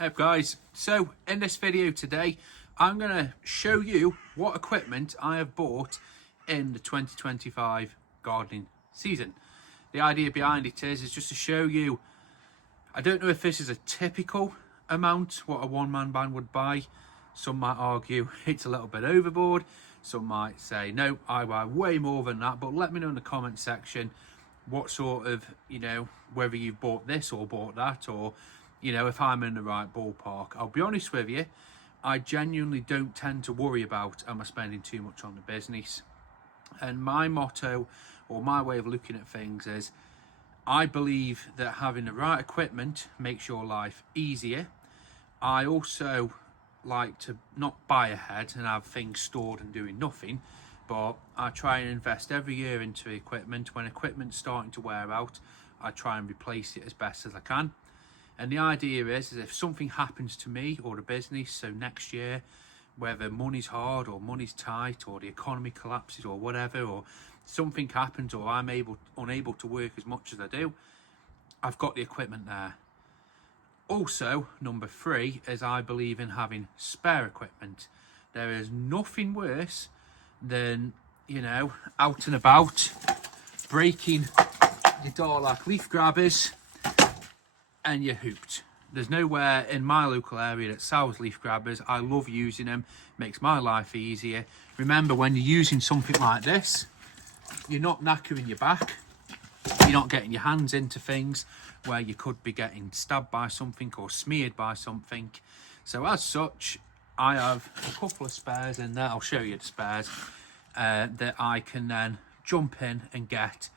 Hey guys, so in this video today I'm going to show you what equipment I have bought in the 2025 gardening season. The idea behind it is just to show you, I don't know if this is a typical amount what a one-man band would buy. Some might argue it's a little bit overboard, some might say no, I buy way more than that, but let me know in the comment section what sort of, whether you've bought this or bought that, or if I'm in the right ballpark. I'll be honest with you, I genuinely don't tend to worry about am I spending too much on the business. And my motto, or my way of looking at things, is I believe that having the right equipment makes your life easier. I also like to not buy ahead and have things stored and doing nothing, but I try and invest every year into equipment. When equipment's starting to wear out, I try and replace it as best as I can. And the idea is if something happens to me or the business, so next year, whether money's hard or money's tight or the economy collapses or whatever, or something happens or I'm unable to work as much as I do, I've got the equipment there. Also, number 3 is I believe in having spare equipment. There is nothing worse than, out and about, breaking your door like leaf grabbers, and you're hooped. There's nowhere in my local area that sells leaf grabbers. I love using them, makes my life easier. Remember, when you're using something like this, you're not knackering your back, you're not getting your hands into things where you could be getting stabbed by something or smeared by something. So as such, I have a couple of spares in there. I'll show you the spares that I can then jump in and get,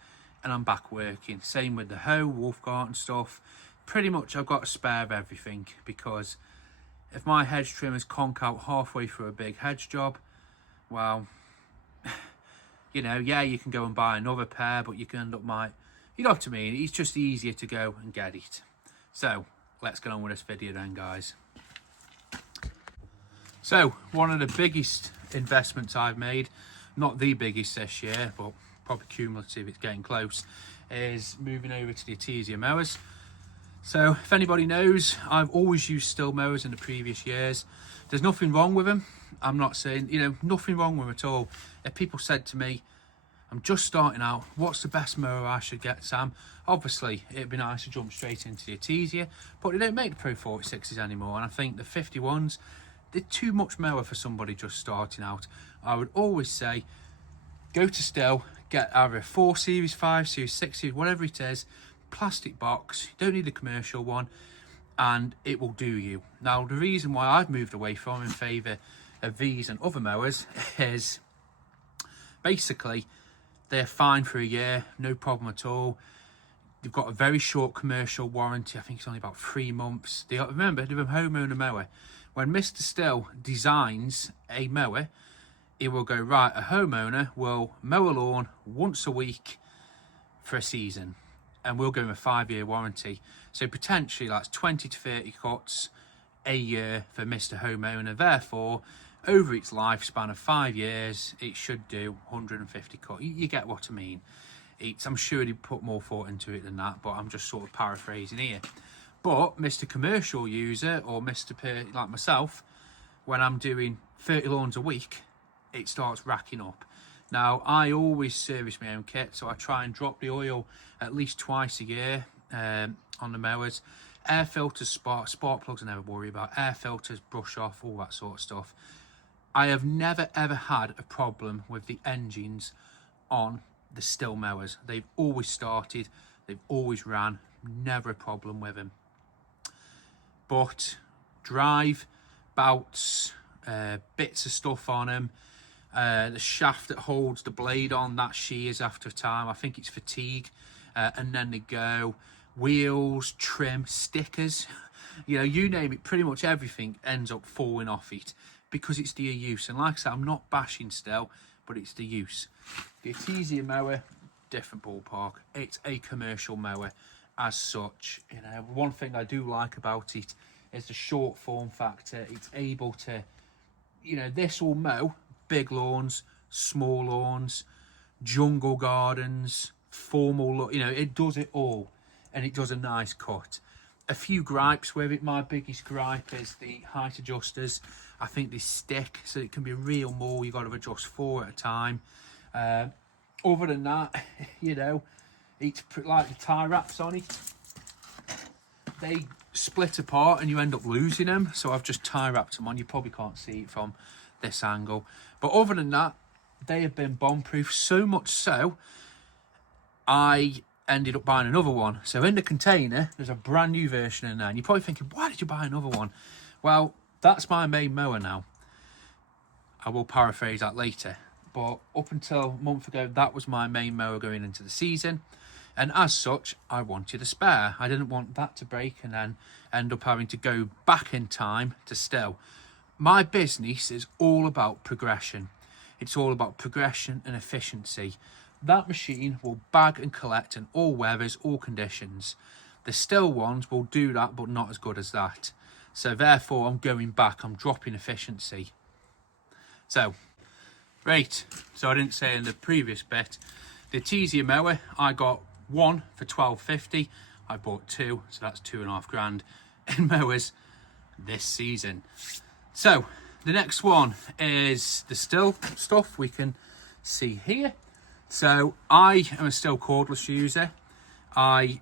and I'm back working. Same with the hoe, wolf garden stuff. Pretty much I've got a spare of everything, because if my hedge trimmers conk out halfway through a big hedge job, well, yeah, you can go and buy another pair, but you can end up you know what I mean, it's just easier to go and get it. So let's get on with this video then, guys. So one of the biggest investments I've made, not the biggest this year, but probably cumulative, it's getting close, is moving over to the Artesia mowers. So if anybody knows, I've always used still mowers in the previous years. There's nothing wrong with them. I'm not saying, nothing wrong with them at all. If people said to me, I'm just starting out, what's the best mower I should get, Sam? Obviously, it'd be nice to jump straight into the Artesia, but they don't make the Pro 46s anymore. And I think the 51s, they're too much mower for somebody just starting out. I would always say, go to still, get either a 4 Series, 5 Series, 6 Series, whatever it is, plastic box. You don't need a commercial one, and it will do you. Now, the reason why I've moved away from in favour of these and other mowers is basically they're fine for a year, no problem at all. They've got a very short commercial warranty. I think it's only about 3 months. Remember, they're a homeowner mower. When Mr. Still designs a mower, it will go, right, a homeowner will mow a lawn once a week for a season, and we'll give them a 5-year warranty. So potentially that's 20 to 30 cuts a year for Mr. Homeowner. Therefore, over its lifespan of 5 years, it should do 150 cuts. You get what I mean. I'm sure he'd put more thought into it than that, but I'm just sort of paraphrasing here. But Mr. Commercial user, or Mr. like myself, when I'm doing 30 lawns a week, it starts racking up. Now, I always service my own kit, so I try and drop the oil at least twice a year on the mowers. Air filters, spark plugs I never worry about. Air filters, brush off, all that sort of stuff. I have never ever had a problem with the engines on the still mowers. They've always started, they've always ran, never a problem with them. But drive, bouts, bits of stuff on them, the shaft that holds the blade on, that shears after a time. I think it's fatigue, and then they go. Wheels, trim, stickers, you name it, pretty much everything ends up falling off it because it's the use. And like I said, I'm not bashing still, but it's the use. The Artesia mower, different ballpark. It's a commercial mower as such. One thing I do like about it is the short form factor. It's able to, this will mow big lawns, small lawns, jungle gardens, formal, it does it all, and it does a nice cut. a few gripes with it. My biggest gripe is the height adjusters. I think they stick, so it can be a real maul. You've got to adjust 4 at a time. Other than that, you know, it's like the tie wraps on it. They split apart and you end up losing them. So I've just tie wrapped them on. You probably can't see it from this angle. But other than that, they have been bomb proof. So much so, I ended up buying another one. So in the container, there's a brand new version in there. And you're probably thinking, why did you buy another one? Well, that's my main mower now. I will paraphrase that later. But up until a month ago, that was my main mower going into the season. And as such, I wanted a spare. I didn't want that to break and then end up having to go back in time to Still. My business is all about progression. It's all about progression and efficiency. That machine will bag and collect in all weathers, all conditions. The Still ones will do that, but not as good as that. So therefore, I'm going back. I'm dropping efficiency. So, right. So I didn't say in the previous bit, the Artesia mower, I got one for $12.50. I bought 2, so that's $2.5 grand in mowers this season. So the next one is the Still stuff we can see here. So I am a Still cordless user. I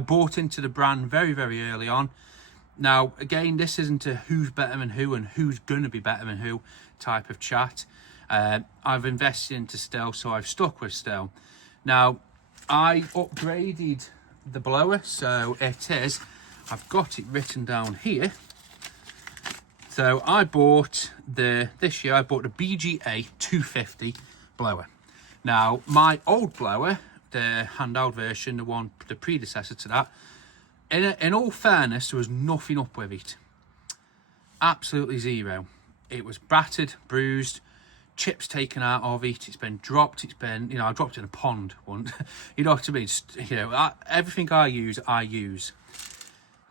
bought into the brand very, very early on. Now, again, this isn't a who's better than who and who's going to be better than who type of chat. I've invested into Still, so I've stuck with Still. Now, I upgraded the blower, so it is, I've got it written down here. So I bought this year I bought the BGA 250 blower. Now, my old blower, the handheld version, the predecessor to that, in all fairness, there was nothing up with it. Absolutely zero. It was battered, bruised, chips taken out of it. It's been dropped. It's been, you know, I dropped it in a pond once. You know what I mean? You know, everything I use.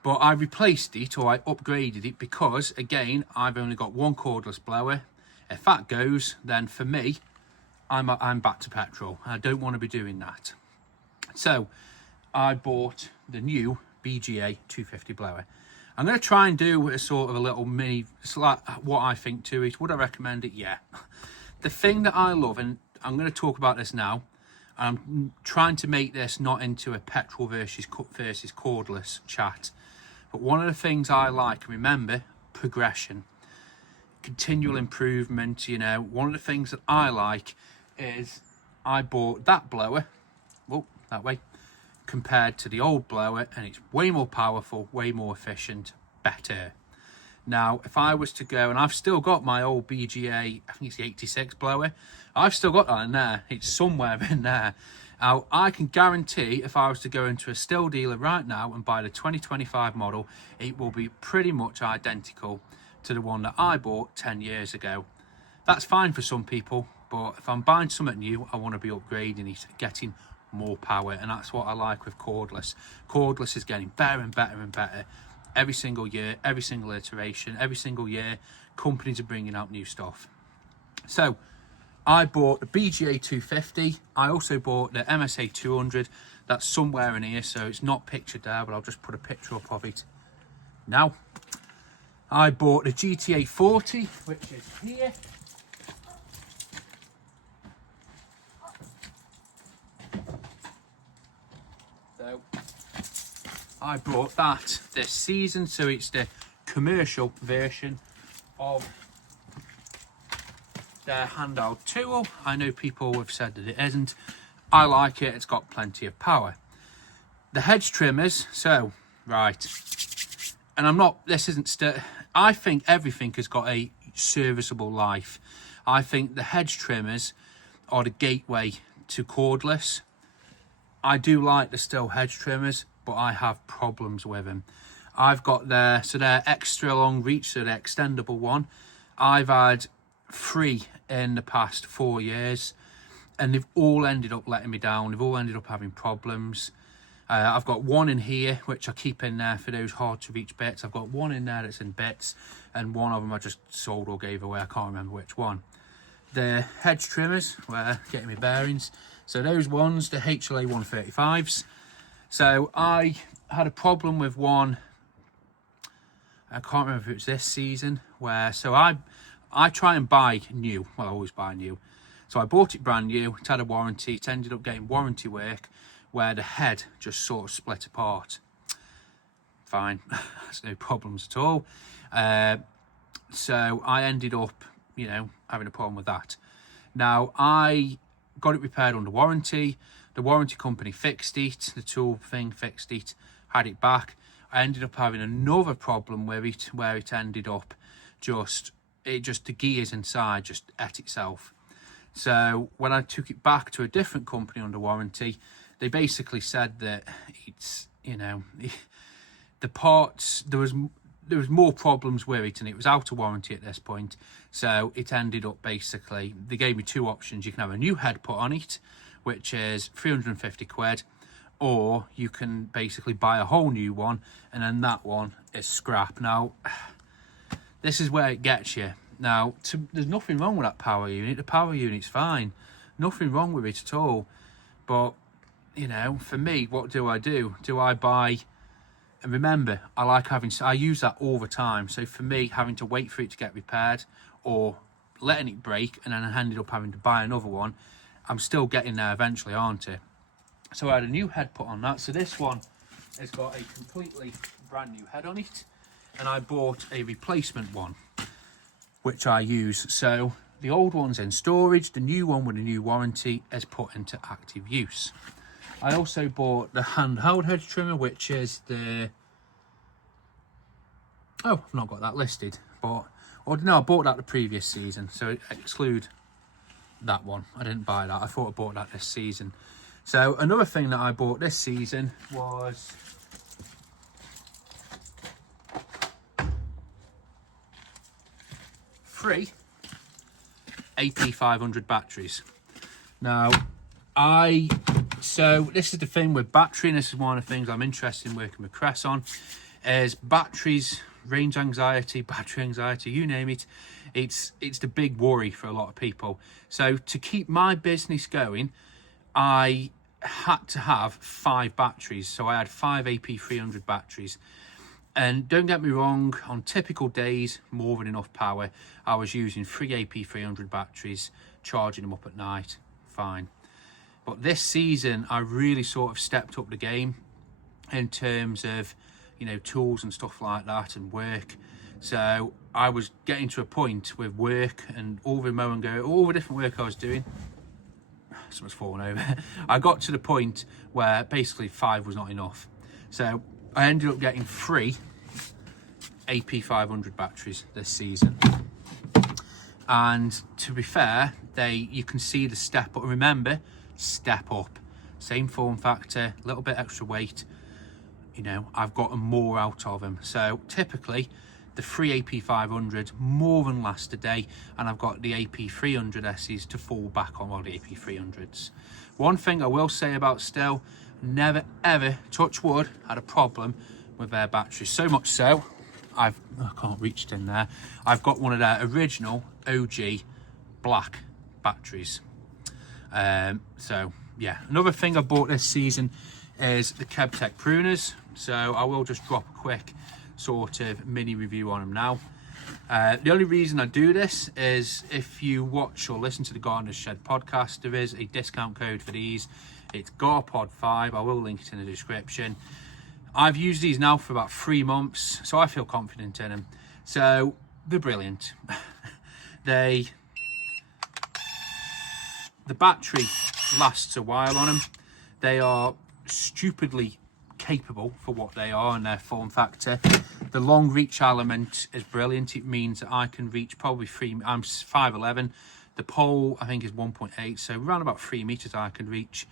But I replaced it, or I upgraded it, because again, I've only got one cordless blower. If that goes, then for me, I'm back to petrol. I don't want to be doing that. So I bought the new BGA 250 blower. I'm going to try and do a sort of a little mini, it's like what I think to it. Would I recommend it? Yeah. The thing that I love, and I'm going to talk about this now, I'm trying to make this not into a petrol versus cordless chat. But one of the things I like, remember, progression, continual improvement. You know, one of the things that I like is I bought that blower, oh, that way, compared to the old blower, and it's way more powerful, way more efficient, better. Now, if I was to go, and I've still got my old BGA, I think it's the 86 blower, I've still got that in there, it's somewhere in there. Now, I can guarantee if I was to go into a Still dealer right now and buy the 2025 model, it will be pretty much identical to the one that I bought 10 years ago. That's fine for some people, but if I'm buying something new, I want to be upgrading it, getting more power, and that's what I like with cordless. Cordless is getting better and better and better every single year, every single iteration, every single year. Companies are bringing out new stuff. So I bought the BGA 250. I also bought the MSA 200. That's somewhere in here, so it's not pictured there, but I'll just put a picture up of it now. I bought the GTA 40, which is here. So I bought that this season, so it's the commercial version of their handheld tool. I know people have said that it isn't. I like it, it's got plenty of power. The hedge trimmers, so, right, and I'm not, this isn't, I think everything has got a serviceable life. I think the hedge trimmers are the gateway to cordless. I do like the Still hedge trimmers, but I have problems with them. I've got their, so they're extra long reach, so they're extendable one. I've had 3 in the past 4 years, and they've all ended up letting me down. They've all ended up having problems. I've got one in here, which I keep in there for those hard to reach bits. I've got one in there that's in bits, and one of them I just sold or gave away. I can't remember which one. The hedge trimmers were getting me bearings. So those ones, the HLA 135s, So I had a problem with one, I can't remember if it was this season, where, so I try and buy new, well I always buy new. So I bought it brand new, it had a warranty, it ended up getting warranty work where the head just sort of split apart. Fine, that's no problems at all. So I ended up, you know, having a problem with that. Now I got it repaired under warranty. The warranty company fixed it, the tool thing fixed it, had it back. I ended up having another problem with it where it ended up the gears inside just ate itself. So when I took it back to a different company under warranty, they basically said that it's, you know, the parts, there was more problems with it and it was out of warranty at this point. So it ended up basically, they gave me two options. You can have a new head put on it, which is 350 quid, or you can basically buy a whole new one and then that one is scrap. Now, this is where it gets you. Now, there's nothing wrong with that power unit. The power unit's fine. Nothing wrong with it at all. But, you know, for me, what do? Do I buy... And remember, I use that all the time. So for me, having to wait for it to get repaired or letting it break and then I ended up having to buy another one, I'm still getting there eventually, aren't I? So I had a new head put on that. So this one has got a completely brand new head on it. And I bought a replacement one, which I use. So the old one's in storage, the new one with a new warranty is put into active use. I also bought the handheld hedge trimmer, which is the... Oh, I've not got that listed, but... Or no, I bought that the previous season, so exclude that one. I didn't buy that. I thought I bought that this season. So another thing that I bought this season was... 3 AP500 batteries. Now, so this is the thing with battery, and this is one of the things I'm interested in working with Cress on, is batteries, range anxiety, battery anxiety, you name it. It's the big worry for a lot of people. So to keep my business going, I had to have 5 batteries. So I had 5 AP300 batteries. And don't get me wrong, on typical days, more than enough power. I was using 3 AP300 batteries, charging them up at night, fine. But this season, I really sort of stepped up the game in terms of, you know, tools and stuff like that and work. So I was getting to a point with work and all the mow and go, all the different work I was doing, something's fallen over. I got to the point where basically 5 was not enough. So I ended up getting 3 AP500 batteries this season. And to be fair, you can see the step up. Remember, step up. Same form factor, a little bit extra weight. You know, I've gotten more out of them. So typically, the 3 AP500 more than last a day, and I've got the AP300Ss to fall back on, well, the AP300s. One thing I will say about Still, never ever, touch wood, had a problem with their batteries. So much so, I can't reach it in there. I've got one of their original OG black batteries. So yeah, another thing I bought this season is the KebTech pruners. So I will just drop a quick sort of mini review on them now. The only reason I do this is if you watch or listen to the Gardener's Shed podcast, there is a discount code for these. It's GARPOD5. I will link it in the description. I've used these now for about 3 months, so I feel confident in them. So they're brilliant. The battery lasts a while on them. They are stupidly capable for what they are and their form factor. The long reach element is brilliant. It means that I can reach probably I'm 5'11". The pole I think is 1.8, so around about 3 meters I can reach.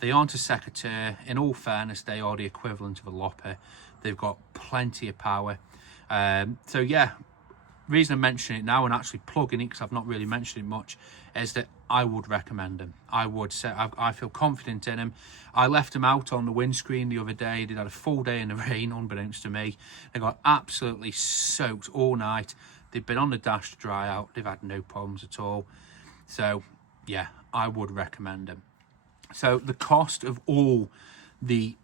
They aren't a secateur. In all fairness, they are the equivalent of a lopper. They've got plenty of power. So yeah, reason I'm mentioning it now and actually plugging it, because I've not really mentioned it much, is that I would recommend them. I would say I feel confident in them. I left them out on the windscreen the other day. They had a full day in the rain, unbeknownst to me. They got absolutely soaked all night. They've been on the dash to dry out. They've had no problems at all. So yeah, I would recommend them. So the cost of all the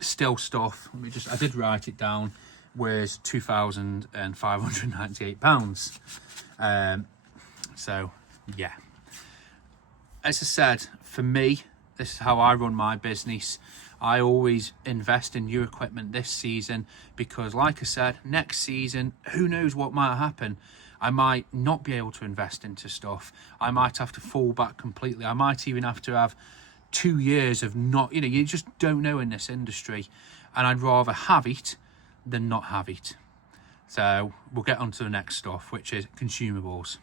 still stuff, let me just, I did write it down, was £2,598. So yeah, as I said, for me, this is how I run my business. I always invest in new equipment this season because, like I said, next season, who knows what might happen. I might not be able to invest into stuff. I might have to fall back completely. I might even have to have 2 years of not, you just don't know in this industry. And I'd rather have it than not have it. So we'll get on to the next stuff, which is consumables.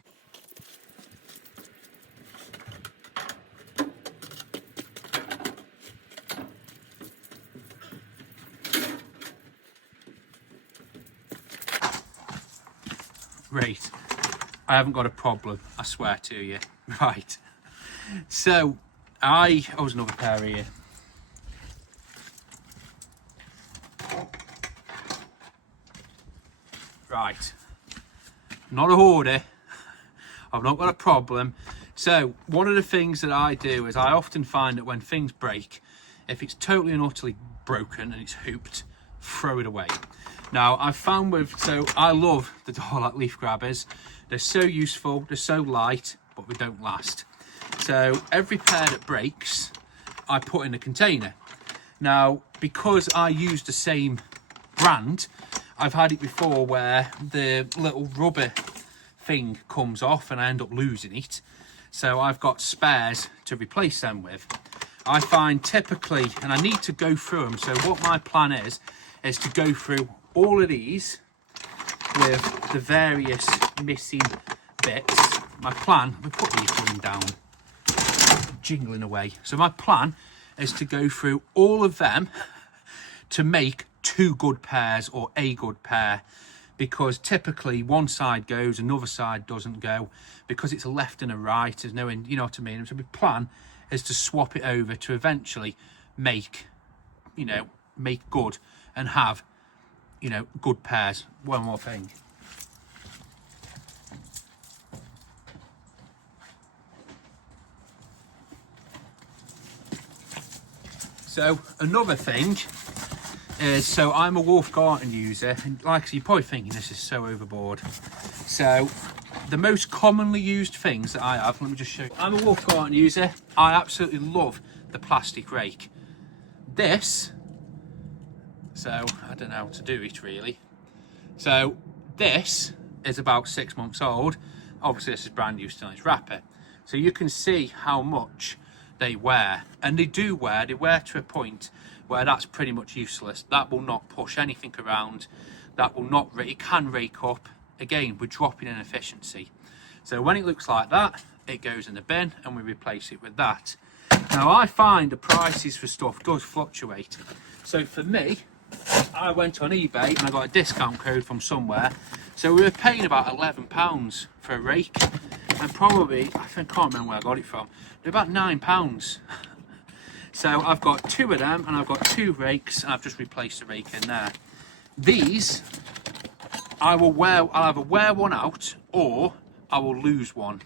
Right, I haven't got a problem, I swear to you. Right, so there's another pair here. Right, not a hoarder, I've not got a problem. So one of the things that I do is I often find that when things break, if it's totally and utterly broken and it's hooped, throw it away. Now I've found so I love the Dorlac leaf grabbers. They're so useful, they're so light, but they don't last. So every pair that breaks, I put in a container. Now, because I use the same brand, I've had it before where the little rubber thing comes off and I end up losing it. So I've got spares to replace them with. I find typically, and I need to go through them, so what my plan is to go through all of these with the various missing bits. My plan, we put these going down, jingling away. So my plan is to go through all of them to make 2 good pairs or a good pair, because typically one side goes, another side doesn't go, because it's a left and a right. There's no, you know what I mean? So my plan is to swap it over to eventually make, make good and have, good pairs. One more thing. So another thing is, so I'm a Wolf Garden user, and like you're probably thinking this is so overboard. So the most commonly used things that I have, let me just show you. I'm a Wolf Garden user. I absolutely love the plastic rake. This, so I don't know how to do it really. So this is about 6 months old. Obviously this is brand new still in its wrapper. So you can see how much they wear, and they wear to a point where that's pretty much useless. That will not push anything around. That will not, it can rake up. Again, we're dropping in efficiency. So when it looks like that, it goes in the bin and we replace it with that. Now I find the prices for stuff does fluctuate. So for me, I went on eBay and I got a discount code from somewhere. So we were paying about £11 for a rake, and probably, I can't remember where I got it from, they're about £9. So I've got 2 of them and I've got 2 rakes, and I've just replaced the rake in there. These, I'll either wear one out or I will lose one.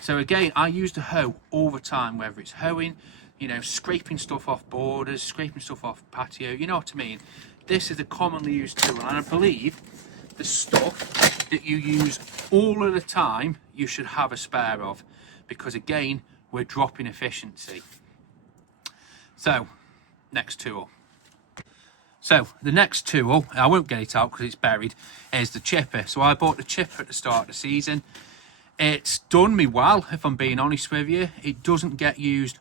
So again, I use the hoe all the time, whether it's hoeing, scraping stuff off borders, scraping stuff off patio, you know what I mean? This is a commonly used tool, and I believe the stuff that you use all of the time, you should have a spare of, because again, we're dropping efficiency. So, next tool. So, the next tool, I won't get it out because it's buried, is the chipper. So I bought the chipper at the start of the season. It's done me well, if I'm being honest with you. It doesn't get used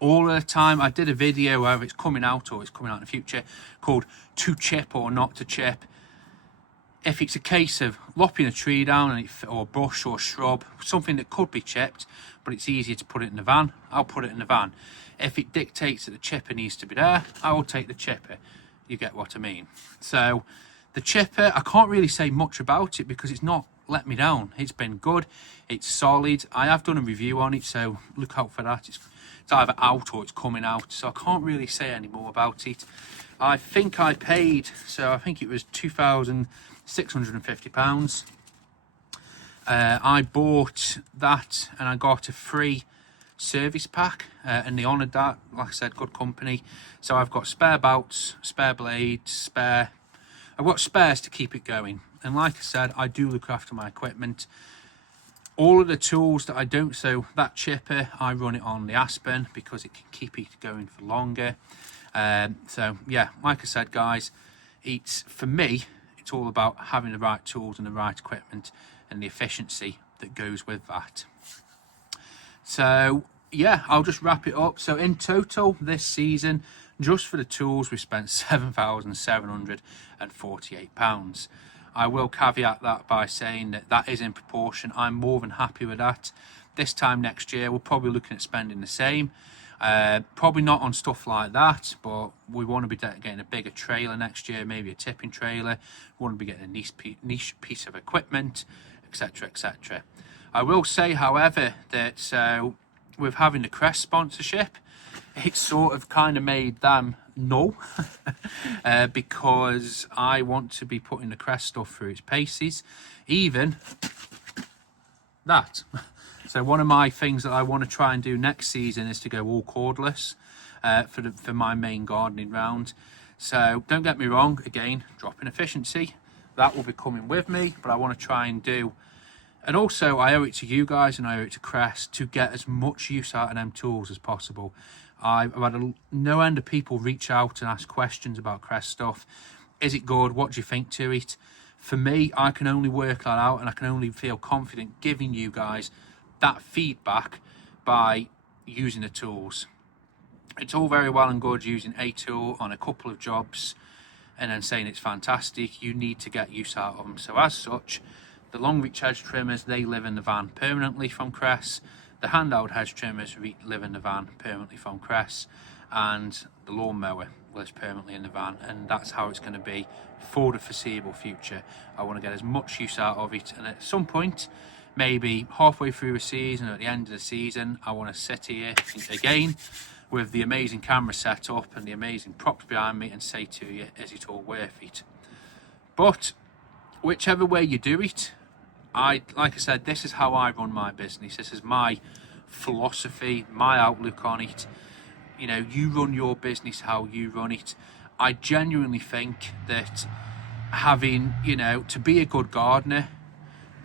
all of the time. I did a video whether it's coming out or it's coming out in the future called to chip or not to chip. If it's a case of lopping a tree down or bush or shrub, something that could be chipped, but it's easier to put it in the van, I'll put it in the van. If it dictates that the chipper needs to be there, I will take the chipper. You get what I mean? So the chipper, I can't really say much about it because it's not let me down. It's been good, it's solid. I have done a review on it, so look out for that. It's either out or it's coming out, so I can't really say any more about it. I think I paid, so I think it was £2,650. I bought that and I got a free service pack, and they honoured that. Like I said, good company. So I've got spare bouts, spare blades, I've got spares to keep it going. And like I said, I do look after my equipment. All of the tools that I don't, so that chipper, I run it on the Aspen because it can keep it going for longer. So yeah, like I said, guys, for me, it's all about having the right tools and the right equipment and the efficiency that goes with that. So yeah, I'll just wrap it up. So in total this season, just for the tools, we spent £7,748. I will caveat that by saying that that is in proportion. I'm more than happy with that. This time next year, we're probably looking at spending the same. Probably not on stuff like that, but we want to be getting a bigger trailer next year, maybe a tipping trailer. We want to be getting a niche piece of equipment, etc, etc. I will say, however, that with having the Crest sponsorship, it's sort of kind of made them null because I want to be putting the Crest stuff through its paces, even that. So one of my things that I want to try and do next season is to go all cordless for my main gardening round. So don't get me wrong, again, dropping efficiency, that will be coming with me, but I want to try and do, and also I owe it to you guys and I owe it to Crest to get as much use out of them tools as possible. I've had no end of people reach out and ask questions about Crest stuff. Is it good? What do you think to it? For me, I can only work that out and I can only feel confident giving you guys that feedback by using the tools. It's all very well and good using a tool on a couple of jobs and then saying it's fantastic. You need to get use out of them. So as such, the long reach hedge trimmers, they live in the van permanently from Crest. The handheld hedge trimmers live in the van permanently from Crest, and the lawnmower lives permanently in the van, and that's how it's going to be for the foreseeable future. I want to get as much use out of it, and at some point, maybe halfway through the season or at the end of the season, I want to sit here again with the amazing camera set up and the amazing props behind me and say to you, is it all worth it? But whichever way you do it, like I said, this is how I run my business. This is my philosophy, my outlook on it. You know, you run your business how you run it. I genuinely think that having, you know, to be a good gardener,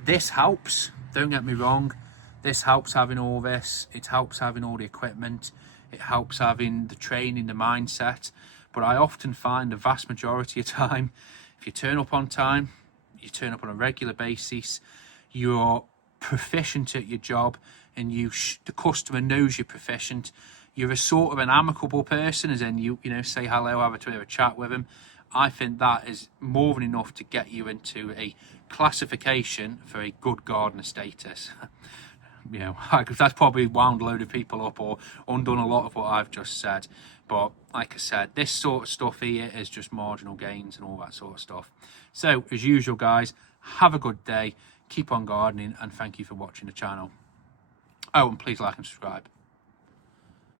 this helps. Don't get me wrong. This helps having all this. It helps having all the equipment. It helps having the training, the mindset. But I often find the vast majority of time, if you turn up on time, you turn up on a regular basis, you're proficient at your job, and the customer knows you're proficient. You're a sort of an amicable person, as in you know, say hello, have a bit of a chat with them. I think that is more than enough to get you into a classification for a good gardener status. You know, that's probably wound a load of people up or undone a lot of what I've just said. But like I said, this sort of stuff here is just marginal gains and all that sort of stuff. So as usual, guys, have a good day, keep on gardening, and thank you for watching the channel. Oh, and please like and subscribe.